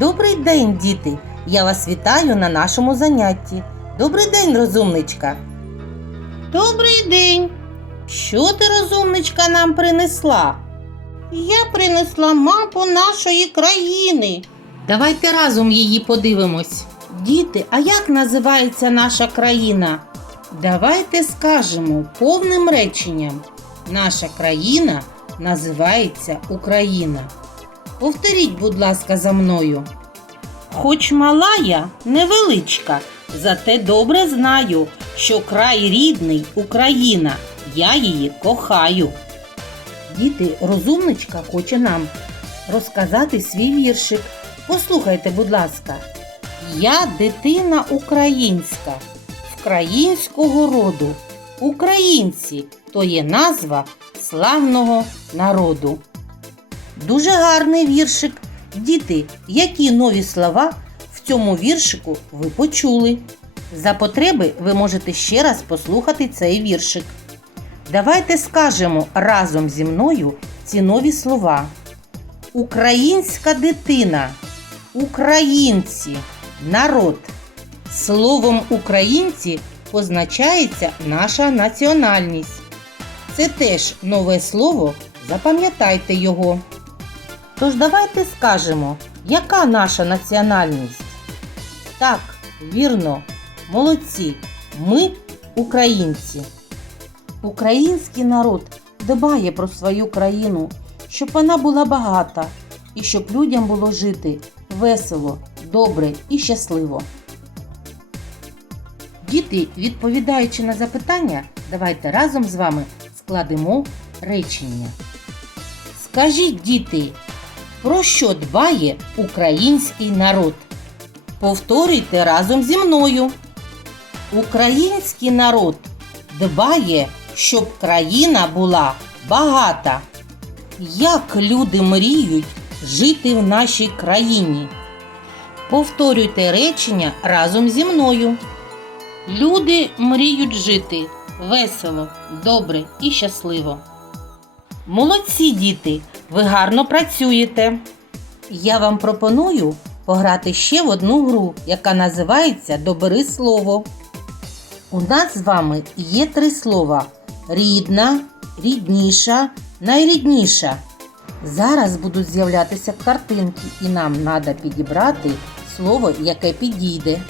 Добрий день, діти! Я вас вітаю на нашому занятті. Добрий день, розумничка. Добрий день. Що ти, розумничка, нам принесла? Я принесла мапу нашої країни. Давайте разом її подивимось. Діти, а як називається наша країна? Давайте скажемо повним реченням. Наша країна називається Україна. Повторіть, будь ласка, за мною. Хоч мала я невеличка, зате добре знаю, що край рідний Україна, я її кохаю. Діти, розумничка хоче нам розказати свій віршик. Послухайте, будь ласка. Я дитина українська, вкраїнського роду. Українці то є назва славного народу. Дуже гарний віршик. Діти, які нові слова в цьому віршику ви почули? За потреби ви можете ще раз послухати цей віршик. Давайте скажемо разом зі мною ці нові слова. Українська дитина, українці, народ. Словом українці позначається наша національність. Це теж нове слово, запам'ятайте його. Тож давайте скажемо, яка наша національність? Так, вірно, молодці, ми українці. Український народ дбає про свою країну, щоб вона була багата і щоб людям було жити весело, добре і щасливо. Діти, відповідаючи на запитання, давайте разом з вами складемо речення. Скажіть, діти, про що дбає український народ? Повторюйте разом зі мною. Український народ дбає, щоб країна була багата. Як люди мріють жити в нашій країні? Повторюйте речення разом зі мною. Люди мріють жити весело, добре і щасливо. Молодці, діти! Ви гарно працюєте. Я вам пропоную пограти ще в одну гру, яка називається Добери слово. У нас з вами є три слова: рідна, рідніша, найрідніша. Зараз будуть з'являтися картинки, і нам треба підібрати слово, яке підійде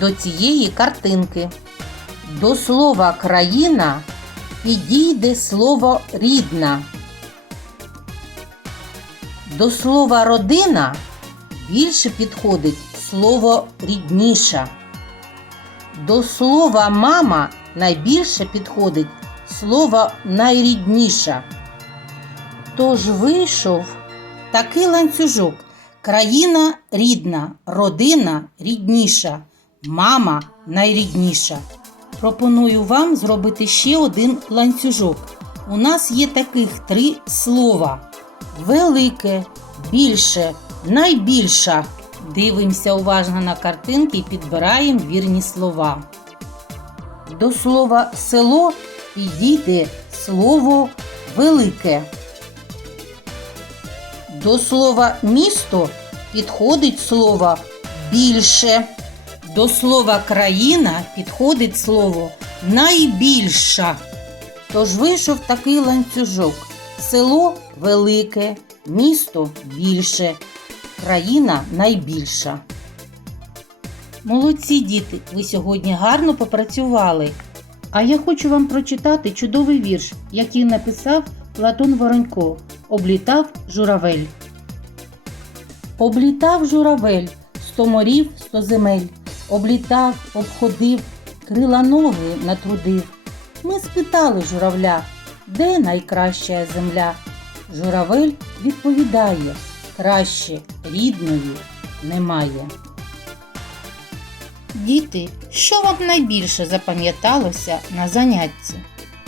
до цієї картинки. До слова країна підійде слово рідна. До слова родина більше підходить слово рідніша. До слова мама найбільше підходить слово найрідніша. Тож вийшов такий ланцюжок. Країна рідна, родина рідніша, мама найрідніша. Пропоную вам зробити ще один ланцюжок. У нас є таких три слова: велике, більше, найбільша. Дивимося уважно на картинки і підбираємо вірні слова. До слова село підійде слово велике. До слова місто підходить слово більше. До слова країна підходить слово найбільша. Тож вийшов такий ланцюжок. Село велике, місто більше, країна найбільша. Молодці діти, ви сьогодні гарно попрацювали. А я хочу вам прочитати чудовий вірш, який написав Платон Воронько. Облітав журавель. Облітав журавель сто морів, сто земель. Облітав, обходив, крила ноги натрудив. Ми спитали журавля, де найкраща земля? Журавель відповідає, краще рідної немає. Діти, що вам найбільше запам'яталося на занятті?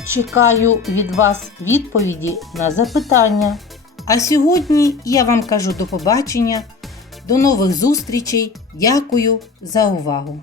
Чекаю від вас відповіді на запитання. А сьогодні я вам кажу до побачення, до нових зустрічей. Дякую за увагу!